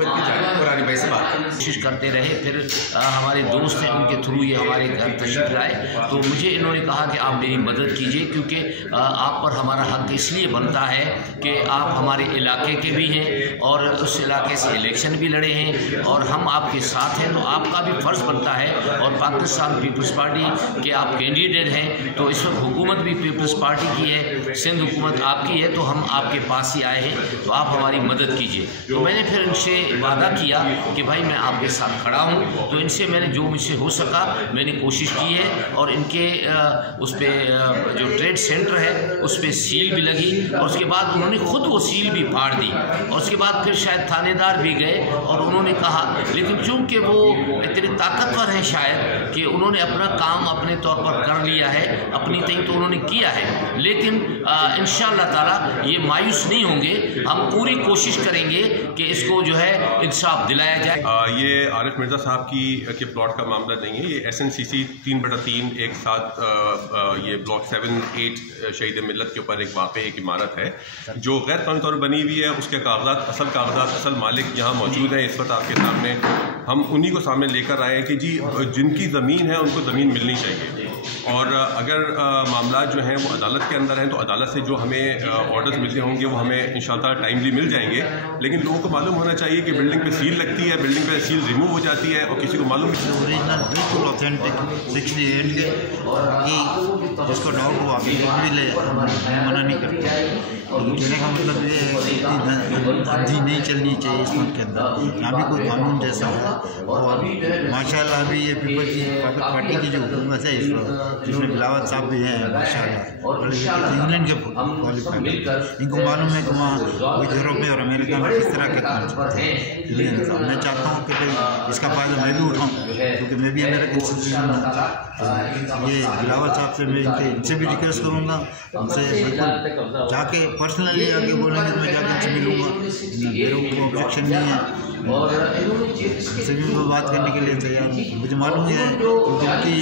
सोहबत की जाए और आरिफ भाई से बात करें। कोशिश करते रहे। फिर हमारे दोस्त हैं, उनके थ्रू ये हमारे घर तशरीफ लाए, तो मुझे इन्होंने कहा कि आप मेरी मदद कीजिए, क्योंकि आप पर हमारा हक इसलिए बनता है कि आप हमारे इलाके के भी हैं और उस इलाके से इलेक्शन भी लड़े हैं और हम आपके साथ हैं, तो आपका भी फ़र्ज़ बनता है। और पाकिस्तान पीपल्स पार्टी के आप कैंडिडेट हैं, तो इस वक्त हुकूमत भी पीपल्स पार्टी की है, सिंध हुकूमत आपकी है, तो हम आपके पास ही आए हैं, तो आप हमारी मदद कीजिए। तो मैंने फिर इनसे वादा किया कि भाई मैं आपके साथ खड़ा हूँ। तो इनसे मैंने जो मुझसे हो सका मैंने कोशिश की है, और इनके उस पर जो ट्रेड सेंटर है उस पर सील भी लगी, और उसके बाद उन्होंने खुद वो सील भी फाड़ दी, और उसके बाद फिर शायद थानेदार भी गए और उन्होंने कहा, लेकिन चूंकि वो इतने ताकतवर हैं शायद कि उन्होंने अपना काम अपने तौर पर कर लिया है, अपनी तय तो उन्होंने किया है, लेकिन इंशाअल्लाह ताला ये मायूस नहीं होंगे। हम पूरी कोशिश करेंगे कि इसको जो है इंसाफ दिलाया जाए। ये आरिफ मिर्ज़ा साहब के प्लॉट का मामला नहीं है, ये SNCC 3/3 एक साथ ये ब्लॉक 7-8 शहीद मिल्लत के ऊपर एक वाक़ई एक इमारत है जो गैर कानूनी तौर पर बनी हुई है। उसके कागजात असल मालिक यहाँ मौजूद हैं इस वक्त आपके सामने। हम उन्हीं को सामने लेकर आए हैं कि जी जिनकी ज़मीन है उनको ज़मीन मिलनी चाहिए, और अगर मामला जो हैं वो अदालत के अंदर हैं तो अदालत से जो हमें ऑर्डर्स मिलते होंगे वो हमें इंशाअल्लाह टाइमली मिल जाएंगे। लेकिन लोगों को मालूम होना चाहिए कि बिल्डिंग पे सील लगती है, बिल्डिंग पे सील रिमूव हो जाती है, और किसी को मालूम ओरिजिनल बिल्कुल ऑथेंटिक 68 के कि जिसको डाउट हो अभी भी ले मना नहीं करते। कहने का मतलब ये है कि इतनी धंधी नहीं चलनी चाहिए इस मुल्क के अंदर, यहाँ भी कोई कानून जैसा है। और माशाल्लाह अभी ये पीपल्स पार्टी की जो हुकूमत है इस वक्त, जिसमें बिलावल साहब भी हैं माशाल्लाह, और इंग्लैंड के क्वालिफाइड, इनको मालूम है कि वहाँ यूरोप में और अमेरिका में किस तरह के काम चलते हैं। मैं चाहता हूँ कि भाई इसका फ़ायदा मैं भी उठाऊँ, क्योंकि मैं भी अमेरिकन सिटीजन हूँ। ये बिलावल साहब से मैं इनसे भी रिक्वेस्ट करूँगा, उनसे बिल्कुल जाके पर्सनली आगे बोलेंगे तो मैं जाके इनसे मिलूँगा, मेरे को ऑब्जेक्शन नहीं है, और उनसे भी मैं बात करने के लिए तैयार हूँ। मुझे मालूम है क्योंकि